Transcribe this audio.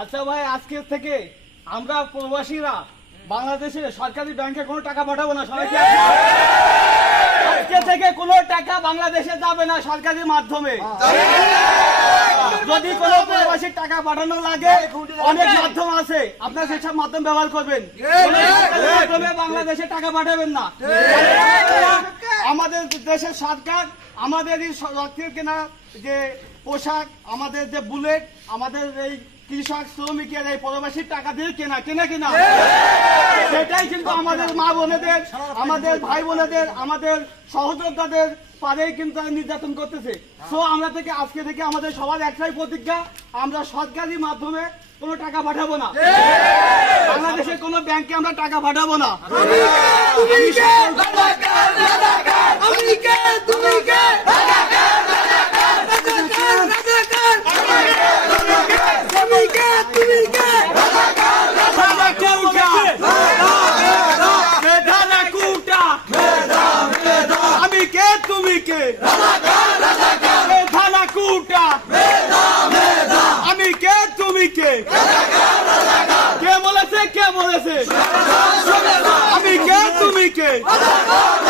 আচ্ছা ভাই আজকের থেকে আমরা প্রবাসীরা বাংলাদেশের সরকারি ব্যাংকে কোনো টাকা পাঠাবো না সবাইকে আজকে থেকে কোনো টাকা বাংলাদেশে যাবে না সরকারি মাধ্যমে যদি কোনো প্রবাসী টাকা পাঠানো লাগে অনেক মাধ্যম আছে আপনার সেসব মাধ্যম ব্যবহার করবেন মাধ্যমে বাংলাদেশে টাকা পাঠাবেন না আমাদের দেশের সরকার আমাদের এই রক্তের কেনা যে পোশাক আমাদের যে বুলেট আমাদের এই কৃষক শ্রমিকের এই প্রবাসীর টাকা দিয়ে কেনা কেনা কেনা সেটাই কিন্তু আমাদের মা বোনেদের আমাদের ভাই বোনেদের আমাদের সহযোদ্ধাদের পারে কিন্তু নির্যাতন করতেছে সো আমরা থেকে আজকে থেকে আমাদের সবার একটাই প্রতিজ্ঞা আমরা সরকারি মাধ্যমে কোনো টাকা পাঠাবো না বাংলাদেশের কোনো ব্যাংকে আমরা টাকা পাঠাবো না তুমি কে রাজাকার রাজাকার রাজাকার রাজাকার রাজাকার তুমি কে তুমি কে রাজাকার রাজাকার খেলা কুটা মেধা মেধা আমি কে তুমি কে রাজাকার রাজাকার খেলা কুটা মেধা মেধা আমি কে তুমি কে রাজাকার রাজাকার কে বলেছে কে বলেছে সোনা সোনা তুমি কে তুমি কে রাজাকার